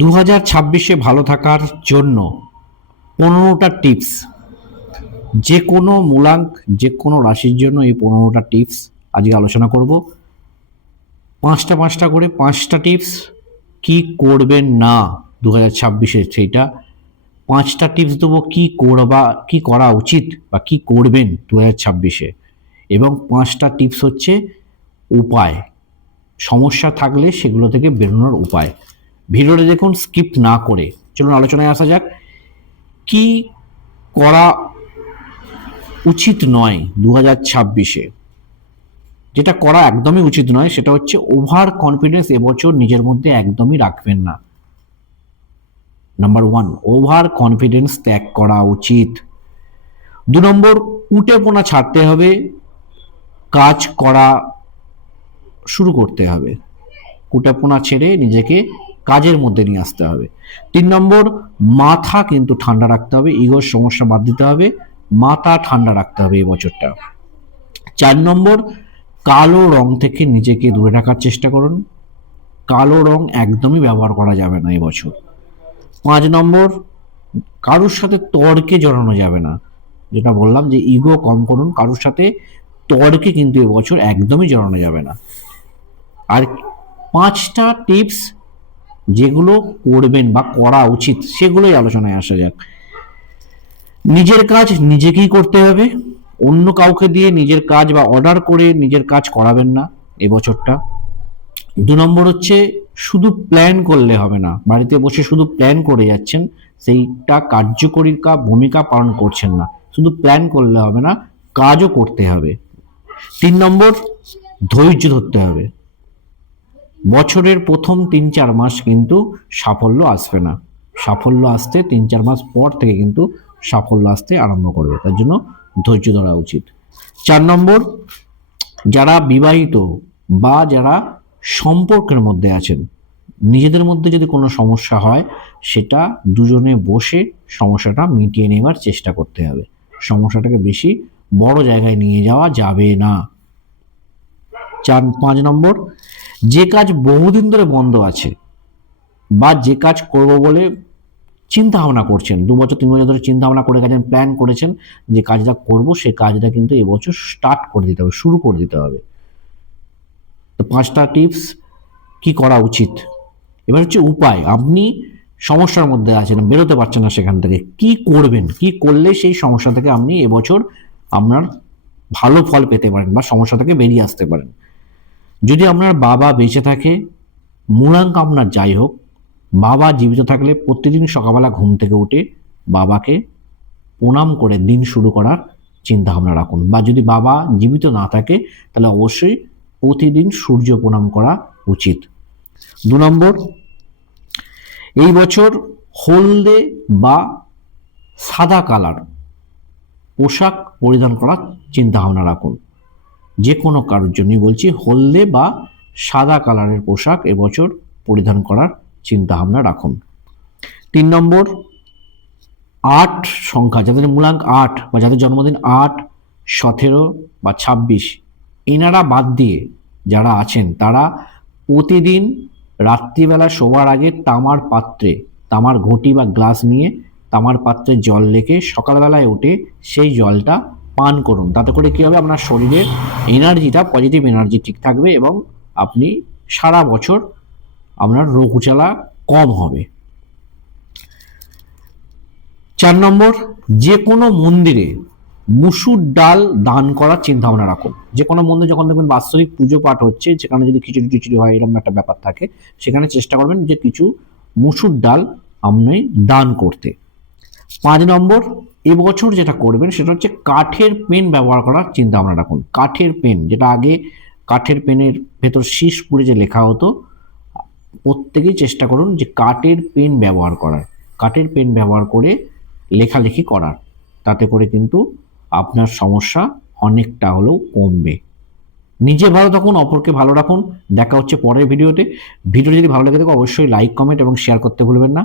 2026-এ ভালো থাকার জন্য 15টা টিপস, যে কোনো মূলাঙ্ক যে কোনো রাশির জন্য এই 15টা টিপস আজকে আলোচনা করব। পাঁচটা করে 5টা টিপস কি করবেন না 2026-এ, সেইটা 5টা টিপস দেবো কি করা উচিত বা কি করবেন 2026-এ, এবং 5টা টিপস হচ্ছে উপায়, সমস্যা থাকলে সেগুলো থেকে বেরোনোর উপায়। ভিডিওটা দেখুন স্কিপ না করে। চলুন আলোচনায় আসা যাক। কি করা উচিত নয় 2026-এ, যেটা করা একদমই উচিত নয় সেটা হচ্ছে ওভার কনফিডেন্স এবছর নিজের মধ্যে একদমই রাখবেন না। নাম্বার 1, ওভার কনফিডেন্স ত্যাগ করা উচিত। 2 নম্বর, উটেপোনা ছাড়তে হবে, কাজ করা শুরু করতে হবে। কুটাপোনা ছেড়ে নিজেকে কাজের মধ্যে নিয়ে আসতে হবে। 3 নম্বর, মাথা কিন্তু ঠান্ডা রাখতে হবে, ইগোর সমস্যা বাদ দিতে হবে, মাথা ঠান্ডা রাখতে হবে এই বছরটা। 4 নম্বর, কালো রং থেকে নিজেকে দূরে রাখার চেষ্টা করুন, কালো রং একদমই ব্যবহার করা যাবে না এবছর। 5 নম্বর, কারোর সাথে তর্কে জড়ানো যাবে না, যেটা বললাম যে ইগো কম করুন, কারোর সাথে তর্কে কিন্তু এবছর একদমই জড়ানো যাবে না। আর 5টা টিপস যেগুলো করবেন বা করা উচিত সেগুলোই আলোচনায় আসা যাক। নিজের কাজ নিজেকেই করতে হবে, অন্য কাউকে দিয়ে নিজের কাজ বা অর্ডার করে নিজের কাজ করাবেন না এবছরটা। 2 নম্বর হচ্ছে শুধু প্ল্যান করলে হবে না, বাড়িতে বসে শুধু প্ল্যান করে যাচ্ছেন, সেইটা কার্যকরী ভূমিকা পালন করছেন না। শুধু প্ল্যান করলে হবে না, কাজও করতে হবে। 3 নম্বর, ধৈর্য ধরতে হবে। বছরের প্রথম 3-4 মাস কিন্তু সাফল্য আসবে না, সাফল্য আসতে 3-4 মাস পর থেকে কিন্তু সাফল্য আসতে আরম্ভ করবে, তার জন্য ধৈর্য ধরা উচিত। 4 নম্বর, যারা বিবাহিত বা যারা সম্পর্কের মধ্যে আছেন, নিজেদের মধ্যে যদি কোনো সমস্যা হয় সেটা দুজনে বসে সমস্যাটা মিটিয়ে নেওয়ার চেষ্টা করতে হবে, সমস্যাটাকে বেশি বড় জায়গায় নিয়ে যাওয়া যাবে না। 5 নম্বর, যে কাজ বহুদিন ধরে বন্ধ আছে বা যে কাজ করব বলে চিন্তা ভাবনা করছেন, 2 বছর 3 বছর ধরে চিন্তা ভাবনা করে গেছেন, প্ল্যান করেছেন যে কাজটা করব, সে কাজটা কিন্তু এবছর স্টার্ট করে দিতে হবে, শুরু করে দিতে হবে। তো 5টা টিপস কি করা উচিত। এবার হচ্ছে উপায়, আপনি সমস্যার মধ্যে আছেন, বেরোতে পারছেন না, সেখান থেকে কি করবেন, কি করলে সেই সমস্যা থেকে আপনি এবছর আপনার ভালো ফল পেতে পারেন বা সমস্যা থেকে বেরিয়ে আসতে পারেন। যদি আপনার বাবা বেঁচে থাকে, মূলাঙ্ক আপনার যাই হোক, বাবা জীবিত থাকলে প্রতিদিন সকালবেলা ঘুম থেকে উঠে বাবাকে প্রণাম করে দিন শুরু করার চিন্তা ভাবনা রাখুন। বা যদি বাবা জীবিত না থাকে তাহলে অবশ্যই প্রতিদিন সূর্য প্রণাম করা উচিত। 2 নম্বর, এই বছর হলদে বা সাদা কালার পোশাক পরিধান করার চিন্তা ভাবনা রাখুন। যে কোনো কারোর জন্যই বলছি, হলদে বা সাদা কালারের পোশাক এবছর পরিধান করার চিন্তা ভাবনা রাখুন। 3 নম্বর, 8 সংখ্যা, যাদের মূলাঙ্ক 8 বা যাদের জন্মদিন 8, 17 বা 26, এনারা বাদ দিয়ে যারা আছেন তারা প্রতিদিন রাত্রিবেলা শোবার আগে তামার পাত্রে, তামার ঘটি বা গ্লাস নিয়ে তামার পাত্রে জল রেখে সকালবেলায় উঠে সেই জলটা পান করুন। তাতে করে কি হবে, আপনার শরীরের এনার্জিটা, পজিটিভ এনার্জি ঠিক থাকবে এবং আপনি সারা বছর আপনার রোগ জ্বালা কম হবে। 4 নম্বর, যে কোনো মন্দিরে মুসুর ডাল দান করার চিন্তা ভাবনা রাখুন। যে কোনো মন্দিরে যখন দেখবেন বাৎসরিক পুজো পাঠ হচ্ছে, যেখানে যদি খিচুড়ি টিচুড়ি হয় এরকম একটা ব্যাপার থাকে, সেখানে চেষ্টা করবেন যে কিছু মুসুর ডাল আপনি দান করতে। 5 নম্বর, এবছর যেটা করবেন সেটা হচ্ছে কাঠের পেন ব্যবহার করার চিন্তা ভাবনা রাখুন। কাঠের পেন, যেটা আগে কাঠের পেনের ভেতর শীষ পুড়ে যে লেখা হতো, প্রত্যেকেই চেষ্টা করুন যে কাঠের পেন ব্যবহার করার, কাঠের পেন ব্যবহার করে লেখালেখি করার, তাতে করে কিন্তু আপনার সমস্যা অনেকটা হলেও কমবে। নিজে ভালো থাকুন, অপরকে ভালো রাখুন। দেখা হচ্ছে পরের ভিডিওতে। ভিডিও যদি ভালো লেগে থাকে অবশ্যই লাইক, কমেন্ট এবং শেয়ার করতে ভুলবেন না।